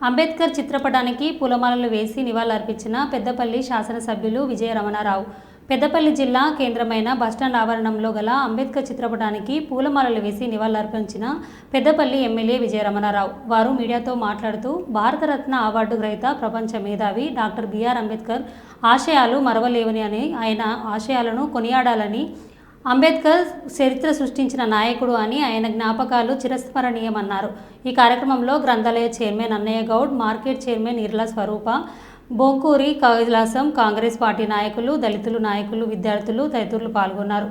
అంబేద్కర్ చిత్రపటానికి పూలమాలలు వేసి నివాళులర్పించిన పెద్దపల్లి శాసనసభ్యులు విజయ రమణారావు పెద్దపల్లి జిల్లా కేంద్రమైన బస్టాండ్ ఆవరణంలో గల అంబేద్కర్ చిత్రపటానికి పూలమాలలు వేసి నివాళులర్పించిన పెద్దపల్లి ఎమ్మెల్యే విజయరమణారావు. వారు మీడియాతో మాట్లాడుతూ భారతరత్న అవార్డు గ్రహీత ప్రపంచ మేధావి డాక్టర్ బిఆర్ అంబేద్కర్ ఆశయాలు మరవలేవని అని ఆయన ఆశయాలను కొనియాడాలని అంబేద్కర్ చరిత్ర సృష్టించిన నాయకుడు అని ఆయన జ్ఞాపకాలు చిరస్మరణీయమన్నారు. ఈ కార్యక్రమంలో గ్రంథాలయ chairman Annayya Goud market chairman Irla Swarupa Bonkuri Kailasam Congress party నాయకులు దళితులు నాయకులు విద్యార్థులు తదితరులు పాల్గొన్నారు.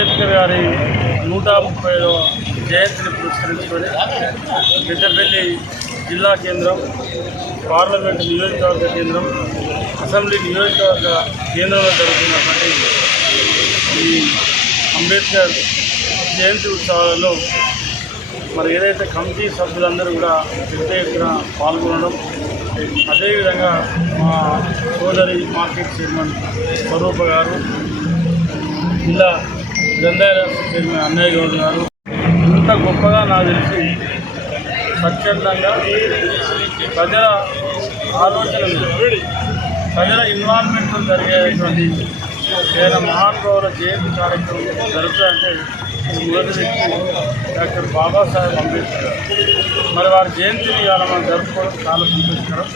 అంబేద్కర్ గారి నూట ముప్పై జయంతిని పురస్కరించుకొని పెద్దపల్లి జిల్లా కేంద్రం పార్లమెంట్ నియోజకవర్గ కేంద్రం అసెంబ్లీ నియోజకవర్గ కేంద్రంలో జరుగుతున్నటువంటి ఈ అంబేద్కర్ జయంతి ఉత్సవాలలో మరి ఏదైతే కమిటీ సభ్యులందరూ కూడా పెద్ద ఎత్తున పాల్గొనడం అదేవిధంగా మా సోదరి మార్కెట్ చైర్మన్ స్వరూప గారు జిల్లా గ్రంథాలయ చైర్మన్ అన్నయ్య గౌడ్ గారు ఇంత గొప్పగా నాకు తెలిసి స్వచ్ఛందంగా ప్రజల ఆలోచన ప్రజల ఇన్వాల్వ్మెంట్ జరిగేటువంటి ఏదైనా మహానుభావుల జయంతి కార్యక్రమం జరుగుతుందంటే మొదటి వ్యక్తి డాక్టర్ బాబాసాహెబ్ అంబేద్కర్ మరి వారి జయంతిని ఇవాళ మనం జరుపుకోవడం చాలా సంతోషకరం.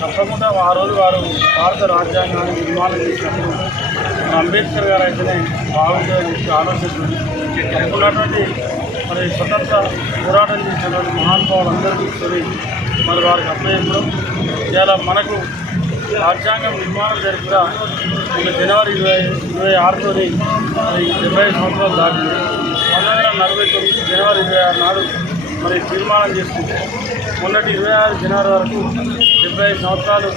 తప్పకుండా ఆ రోజు వారు భారత రాజ్యాంగాన్ని నిర్మాణం చేసినప్పుడు అంబేద్కర్ గారు అయితేనే బాగుంటుంది చెప్పి ఉన్నటువంటి మరి స్వతంత్ర పోరాటం చేసినటువంటి మహానుభావులందరూ తీసుకొని మరి వారికి అప్పచెప్పడం ఇలా మనకు రాజ్యాంగం నిర్మాణం జరిగిన ఇక జనవరి ఇరవై ఇరవై ఆరుతోని మరి డెబ్బై సంవత్సరాలు దాటింది పంతొమ్మిది వందల నలభై తొమ్మిది జనవరి ఇరవై ఆరు నాడు మరి తీర్మానం చేసుకుంటే మొన్నటి ఇరవై ఆరు జనవరి వరకు డెబ్బై సంవత్సరాలు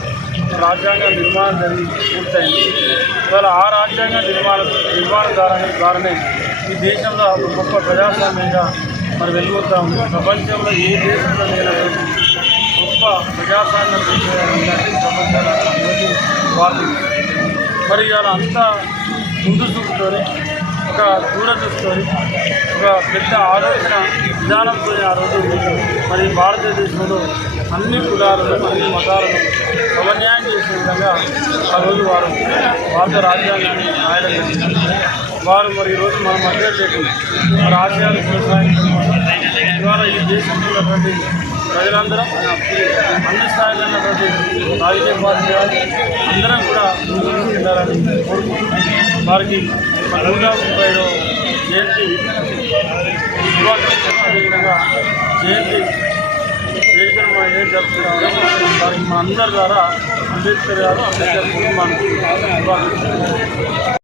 రాజ్యాంగ నిర్మాణం జరిగి పూర్తయింది. ఇవాళ ఆ రాజ్యాంగ నిర్మాణ నిర్మాణ ద్వారానే ద్వారానే ఈ దేశంలో ఒక గొప్ప ప్రజాస్వామ్యంగా మనం వెళ్ళిపోతా ఉంది ప్రపంచంలో ఏ దేశంలో నేను గొప్ప ప్రజాస్వామ్యం ప్రపంచానికి ప్రపంచంలో మరి ఇవాళ అంతా ముందు చూపుతోని ఒక దూరదృష్టితోని ఒక పెద్ద ఆలోచన విధానంతో ఆ రోజు మరి భారతదేశంలో అన్ని కులాలను అన్ని మతాలను సమన్యాయం చేసే విధంగా ఆ రోజు వారు భారత రాజ్యాంగాన్ని రాయడం వారు మరి ఈరోజు మన మధ్య లేకుండా వారి ఆశయాలు కొనసాగించడం ఇవాళ ఈ దేశంలో ఉన్నటువంటి ప్రజలందరం అన్ని స్థాయిలో ఉన్నటువంటి రాజకీయ పార్టీ అందరం కూడా ఉండాలని కోరుకుంటున్నాం. వారికి నూట ముప్పై జయంతి విధంగా జయంతి వేడుకలు మనం ఏం మా అందరి ద్వారా అంబేద్కర్ గారు అంబేద్కర్ కుటుంబానికి